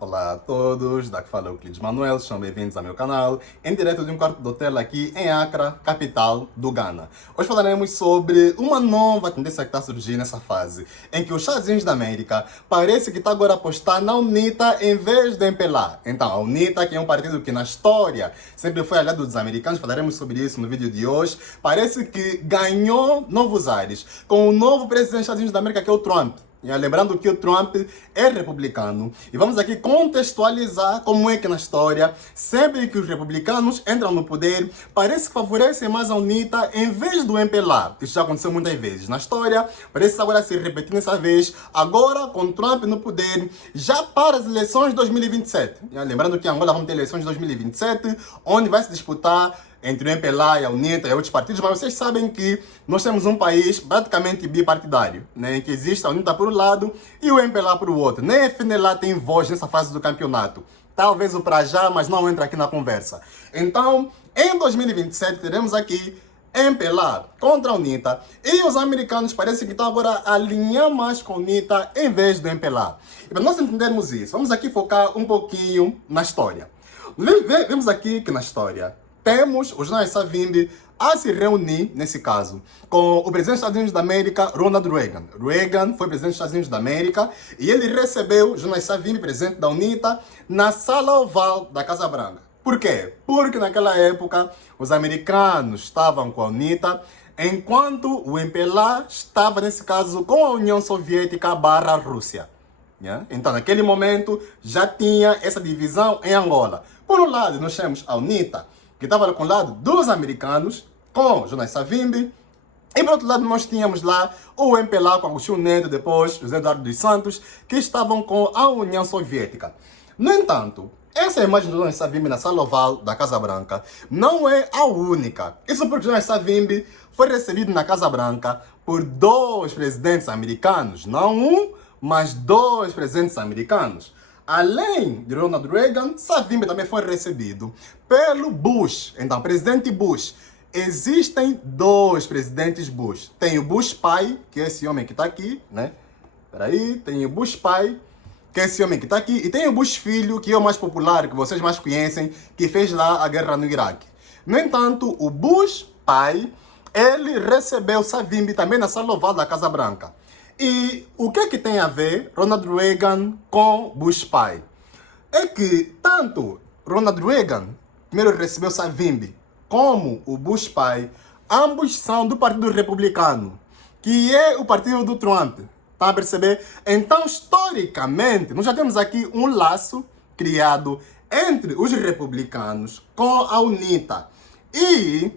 Olá a todos, daqui fala Euclides Manuel, sejam bem-vindos ao meu canal, em direto de um quarto de hotel aqui em Accra, capital do Ghana. Hoje falaremos sobre uma nova tendência que está surgindo nessa fase, em que os Estados Unidos da América parece que está agora a apostar na UNITA em vez de MPLA. Então, a UNITA, que é um partido que na história sempre foi aliado dos americanos, falaremos sobre isso no vídeo de hoje, parece que ganhou novos ares com o novo presidente dos Estados Unidos da América, que é o Trump. Lembrando que o Trump é republicano. E vamos aqui contextualizar como é que na história, sempre que os republicanos entram no poder, parece que favorecem mais a UNITA em vez do MPLA. Isso já aconteceu muitas vezes na história, parece agora se repetir nessa vez, agora com Trump no poder, já para as eleições de 2027. Lembrando que agora vamos ter eleições de 2027, onde vai se disputar entre o MPLA e a UNITA e outros partidos, mas vocês sabem que nós temos um país praticamente bipartidário, né, em que existe a UNITA por um lado e o MPLA por outro. Nem a FNLA tem voz nessa fase do campeonato. Talvez o para já, mas não entra aqui na conversa. Então, em 2027, teremos aqui MPLA contra a UNITA e os americanos parecem que estão agora a alinhar mais com a UNITA em vez do MPLA. E para nós entendermos isso, vamos aqui focar um pouquinho na história. Vemos aqui que na história temos o general Savimbi a se reunir, nesse caso, com o presidente dos Estados Unidos da América, Ronald Reagan. Reagan foi presidente dos Estados Unidos da América e ele recebeu o general Savimbi, presidente da UNITA, na sala oval da Casa Branca. Por quê? Porque naquela época os americanos estavam com a UNITA, enquanto o MPLA estava, nesse caso, com a União Soviética barra Rússia. Então, naquele momento, já tinha essa divisão em Angola. Por um lado, nós temos a UNITA, que estava com o lado dos americanos, com Jonas Savimbi, e por outro lado nós tínhamos lá o MPLA com Agostinho Neto, depois José Eduardo dos Santos, que estavam com a União Soviética. No entanto, essa imagem do Jonas Savimbi na sala oval da Casa Branca não é a única. Isso porque Jonas Savimbi foi recebido na Casa Branca por dois presidentes americanos, não um, mas dois presidentes americanos. Além de Ronald Reagan, Savimbi também foi recebido pelo Bush. Então, presidente Bush. Existem dois presidentes Bush. Tem o Bush pai, que é esse homem que está aqui, né? Peraí, tem o Bush pai, que é esse homem que está aqui. E tem o Bush filho, que é o mais popular, que vocês mais conhecem, que fez lá a guerra no Iraque. No entanto, o Bush pai, ele recebeu Savimbi também na sala oval da Casa Branca. E o que é que tem a ver Ronald Reagan com Bush pai? É que tanto Ronald Reagan, primeiro recebeu Savimbi, como o Bush pai, ambos são do Partido Republicano, que é o partido do Trump. Está a perceber? Então, historicamente, nós já temos aqui um laço criado entre os republicanos com a UNITA. E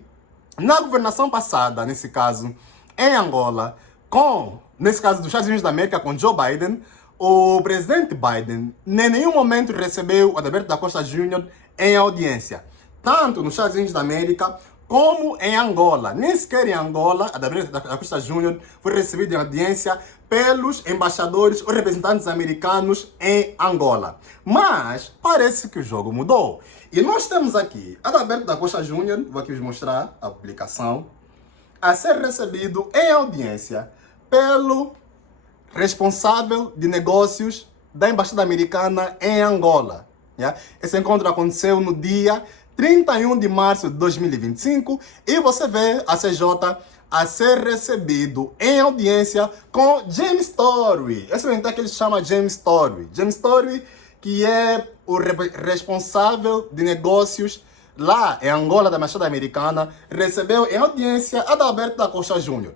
na governação passada, nesse caso, em Angola, nesse caso dos Estados Unidos da América, com Joe Biden, o presidente Biden em nenhum momento recebeu o Adalberto da Costa Júnior em audiência. Tanto nos Estados Unidos da América como em Angola. Nem sequer em Angola, Adalberto da Costa Júnior foi recebido em audiência pelos embaixadores ou representantes americanos em Angola. Mas parece que o jogo mudou. E nós temos aqui Adalberto da Costa Júnior, vou aqui vos mostrar a publicação, a ser recebido em audiência pelo responsável de negócios da Embaixada Americana em Angola. Esse encontro aconteceu no dia 31 de março de 2025 e você vê a CJ a ser recebido em audiência com James Story. Esse é que ele chama James Story. James Story, que é o responsável de negócios lá em Angola da Embaixada Americana, recebeu em audiência Adalberto da Costa Júnior.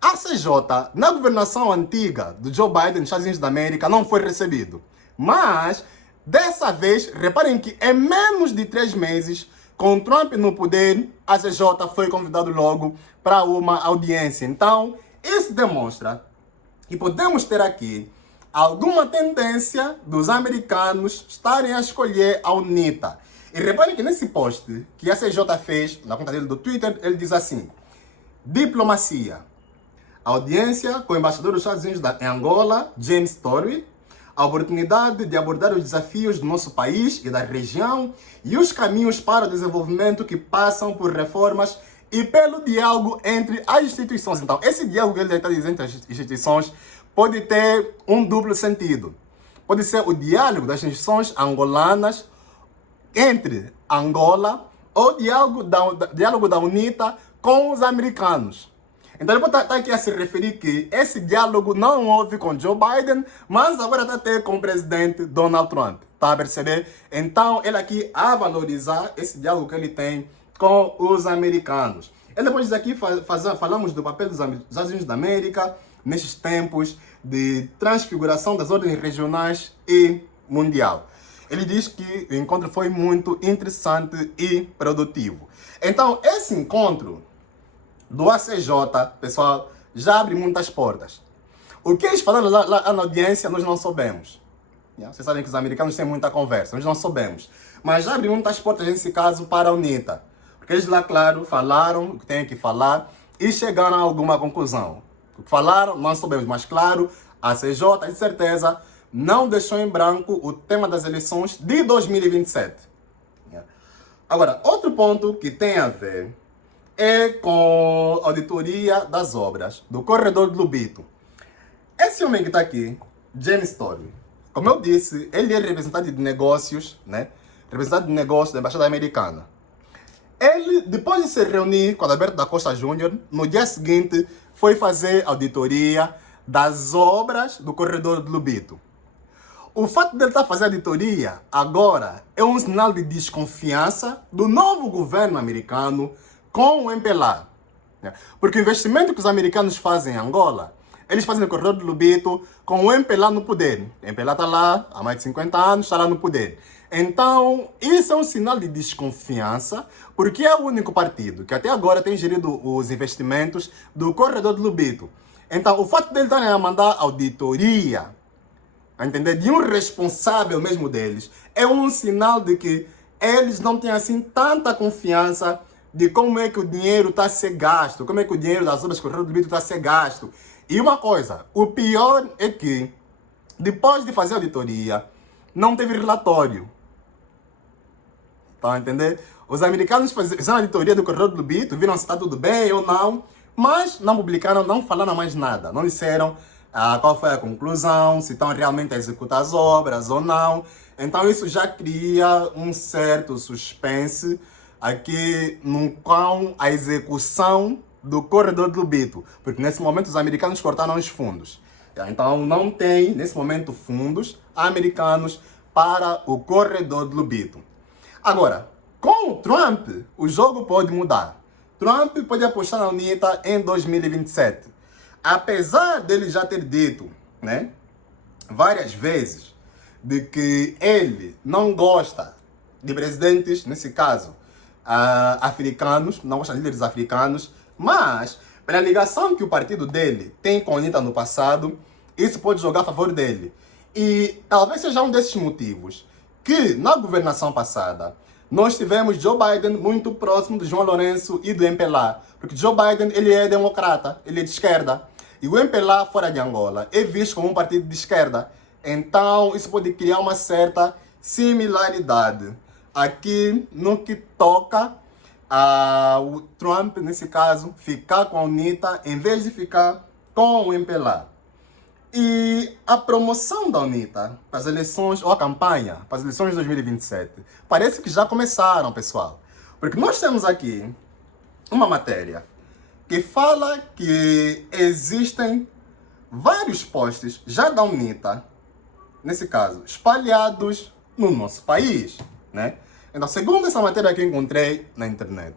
A CJ, na governação antiga do Joe Biden nos Estados Unidos da América, não foi recebido. Mas, dessa vez, reparem que em menos de 3 meses, com Trump no poder, a CJ foi convidado logo para uma audiência. Então, isso demonstra que podemos ter aqui alguma tendência dos americanos estarem a escolher a UNITA. E reparem que nesse post que a CJ fez, na conta dele do Twitter, ele diz assim: diplomacia. Audiência com o embaixador dos Estados Unidos em Angola, James Story. A oportunidade de abordar os desafios do nosso país e da região e os caminhos para o desenvolvimento que passam por reformas e pelo diálogo entre as instituições. Então, esse diálogo que ele está dizendo entre as instituições pode ter um duplo sentido. pode ser o diálogo das instituições angolanas entre Angola ou diálogo da UNITA com os americanos. Então ele pode estar aqui a se referir que esse diálogo não houve com Joe Biden, mas agora está a ter com o presidente Donald Trump. Está a perceber? Então ele aqui a valorizar esse diálogo que ele tem com os americanos. E depois aqui falamos do papel dos Estados Unidos da América nestes tempos de transfiguração das ordens regionais e mundial. Ele diz que o encontro foi muito interessante e produtivo. Então, esse encontro do ACJ, pessoal, já abre muitas portas. O que eles falaram lá na audiência, nós não soubemos. Vocês sabem que os americanos têm muita conversa, nós não soubemos. Mas já abre muitas portas, nesse caso, para a UNITA. Porque eles lá, claro, falaram o que têm que falar e chegaram a alguma conclusão. O que falaram, não soubemos, mas claro, a CJ, de certeza, não deixou em branco o tema das eleições de 2027. Agora, outro ponto que tem a ver é com a auditoria das obras do Corredor de Lobito. Esse homem que está aqui, James Storey, como eu disse, ele é representante de negócios, né? Representante de negócios da Embaixada Americana. Ele, depois de se reunir com o Adalberto da Costa Júnior, no dia seguinte foi fazer auditoria das obras do Corredor de Lobito. O fato de ele estar fazendo auditoria agora é um sinal de desconfiança do novo governo americano com o MPLA. Porque o investimento que os americanos fazem em Angola, eles fazem no Corredor de Lobito com o MPLA no poder. O MPLA está lá há mais de 50 anos, está lá no poder. Então, isso é um sinal de desconfiança, porque é o único partido que até agora tem gerido os investimentos do Corredor de Lobito. Então, o fato dele estar a mandar auditoria, a entender, de um responsável mesmo deles, é um sinal de que eles não têm assim tanta confiança de como é que o dinheiro está a ser gasto, como é que o dinheiro das obras do Corredor de Lobito está a ser gasto. E uma coisa, o pior é que, depois de fazer a auditoria, não teve relatório. Estão a entender? Os americanos fizeram a auditoria do Corredor do Lobito, viram se está tudo bem ou não, mas não publicaram, não falaram mais nada. Não disseram qual foi a conclusão, se estão realmente a executar as obras ou não. Então isso já cria um certo suspense aqui no qual a execução do Corredor do Lobito. Porque nesse momento os americanos cortaram os fundos. Então não tem, nesse momento, fundos americanos para o Corredor do Lobito. Agora, com o Trump, o jogo pode mudar. Trump pode apostar na UNITA em 2027. Apesar dele já ter dito, né, várias vezes, de que ele não gosta de presidentes, nesse caso, africanos, não gosta de líderes africanos, mas, pela ligação que o partido dele tem com a UNITA no passado, isso pode jogar a favor dele. E talvez seja um desses motivos que, na governação passada, nós tivemos Joe Biden muito próximo de João Lourenço e do MPLA. Porque Joe Biden, ele é democrata, ele é de esquerda. E o MPLA, fora de Angola, é visto como um partido de esquerda. Então, isso pode criar uma certa similaridade aqui no que toca o Trump, nesse caso, ficar com a UNITA em vez de ficar com o MPLA. E a promoção da UNITA para as eleições, ou a campanha para as eleições de 2027, parece que já começaram, pessoal. Porque nós temos aqui uma matéria que fala que existem vários postes já da UNITA, nesse caso, espalhados no nosso país, né? Então, segundo essa matéria que eu encontrei na internet,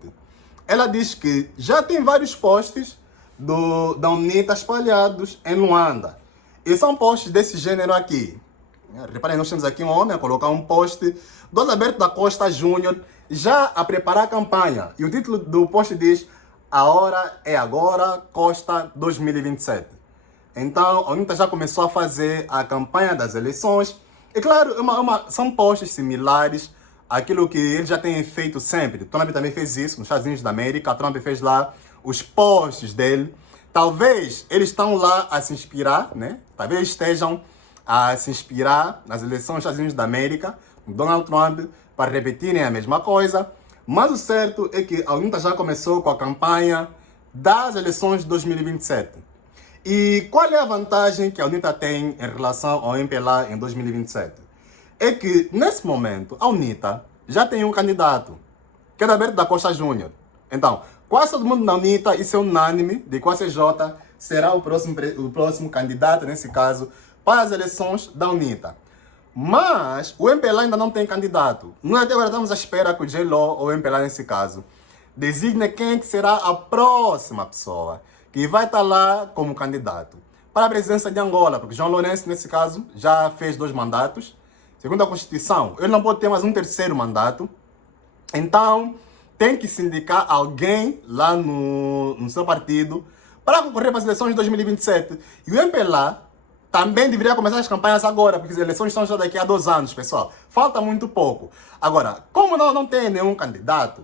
ela diz que já tem vários postes da UNITA espalhados em Luanda. E são postes desse gênero aqui. Reparem, nós temos aqui um homem a colocar um poste do Adalberto da Costa Júnior já a preparar a campanha. E o título do post diz: "A hora é agora, Costa 2027". Então, a UNITA já começou a fazer a campanha das eleições. E claro, são postes similares àquilo que eles já têm feito sempre. Trump também fez isso nos Estados Unidos da América. Trump fez lá os posts dele. Talvez eles estão lá a se inspirar, né? Talvez estejam a se inspirar nas eleições dos Estados Unidos da América, Donald Trump, para repetirem a mesma coisa. Mas o certo é que a UNITA já começou com a campanha das eleições de 2027. E qual é a vantagem que a UNITA tem em relação ao MPLA em 2027? É que, nesse momento, a UNITA já tem um candidato, que é Adalberto da Costa Júnior. Então, quase todo mundo na UNITA, isso é unânime, de que o ACJ será o próximo candidato, nesse caso, para as eleições da UNITA. Mas o MPLA ainda não tem candidato. Nós até agora estamos à espera que o JLO, ou o MPLA nesse caso, designe quem que será a próxima pessoa que vai estar lá como candidato para a presidência de Angola, porque João Lourenço, nesse caso, já fez 2 mandatos. Segundo a Constituição, ele não pode ter mais um 3º mandato. Então, tem que se indicar alguém lá no seu partido para concorrer para as eleições de 2027. E o MPLA também deveria começar as campanhas agora, porque as eleições estão já daqui a 2 anos, pessoal. Falta muito pouco. Agora, como não tem nenhum candidato,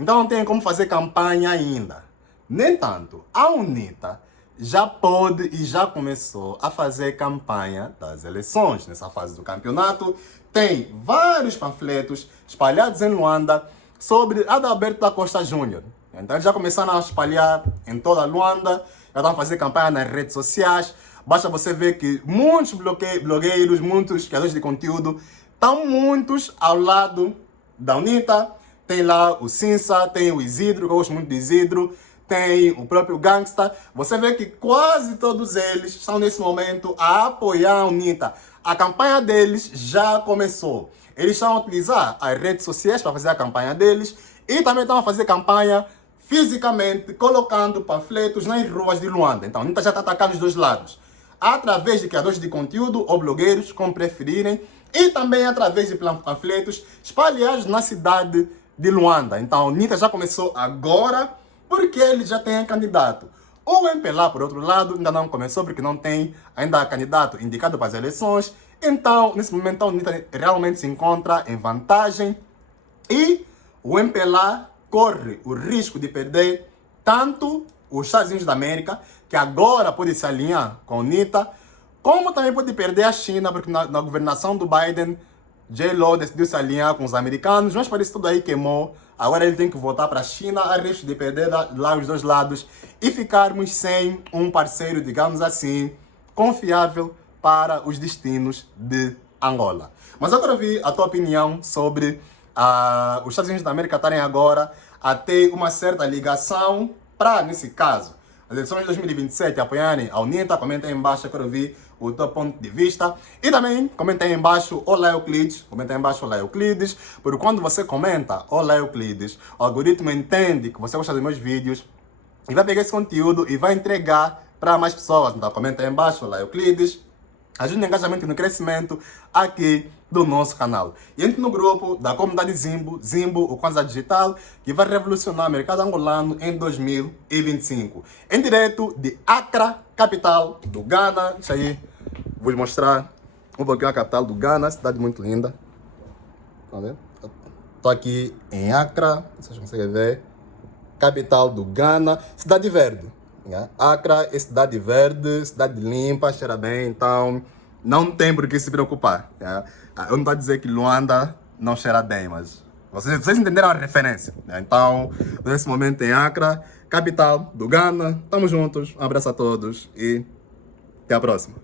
então não tem como fazer campanha ainda. No entanto, a UNITA já pode e já começou a fazer campanha das eleições. Nessa fase do campeonato, tem vários panfletos espalhados em Luanda sobre Adalberto da Costa Júnior. Então eles já começaram a espalhar em toda a Luanda, já estão a fazer campanha nas redes sociais. Basta você ver que muitos blogueiros, muitos criadores de conteúdo, estão muitos ao lado da UNITA. Tem lá o Cinsa, tem o Isidro, que eu gosto muito do Isidro, tem o próprio Gangsta. Você vê que quase todos eles estão nesse momento a apoiar a UNITA. A campanha deles já começou. Eles estão a utilizar as redes sociais para fazer a campanha deles e também estão a fazer campanha fisicamente, colocando panfletos nas ruas de Luanda. Então a UNITA já está atacando os 2 lados. Através de criadores de conteúdo ou blogueiros, como preferirem, e também através de panfletos espalhados na cidade de Luanda. Então a UNITA já começou agora, porque ele já tem candidato. O MPLA, por outro lado, ainda não começou, porque não tem ainda candidato indicado para as eleições. Então, nesse momento, a UNITA realmente se encontra em vantagem e o MPLA corre o risco de perder tanto os Estados Unidos da América, que agora pode se alinhar com a UNITA, como também pode perder a China, porque na governação do Biden, JLO decidiu se alinhar com os americanos, mas parece que tudo aí queimou. Agora ele tem que voltar para a China, a risco de perder lá os 2 lados e ficarmos sem um parceiro, digamos assim, confiável para os destinos de Angola. Mas agora vi a tua opinião sobre os Estados Unidos da América estarem agora a ter uma certa ligação para, nesse caso, as eleições de 2027 apoiarem a UNITA. Comenta aí embaixo, eu quero ver o teu ponto de vista. E também comenta aí embaixo, olá Euclides. Comenta aí embaixo, olá Euclides. Porque quando você comenta, olá Euclides, o algoritmo entende que você gosta dos meus vídeos e vai pegar esse conteúdo e vai entregar para mais pessoas. Então comenta aí embaixo, olá Euclides. Ajude no engajamento e no crescimento aqui do nosso canal. E entre no grupo da comunidade Zimbo, o Kwanza Digital, que vai revolucionar o mercado angolano em 2025. Em direto de Accra, capital do Ghana. Deixa aí, vou mostrar um pouquinho a capital do Ghana, cidade muito linda. Tá vendo? Estou aqui em Accra, vocês conseguem ver. Capital do Ghana, cidade verde. Accra é cidade verde, cidade limpa, cheira bem, então não tem por que se preocupar. Eu não estou a dizer que Luanda não cheira bem, mas vocês entenderam a referência. Então, nesse momento em Accra, capital do Ghana, estamos juntos, um abraço a todos e até a próxima.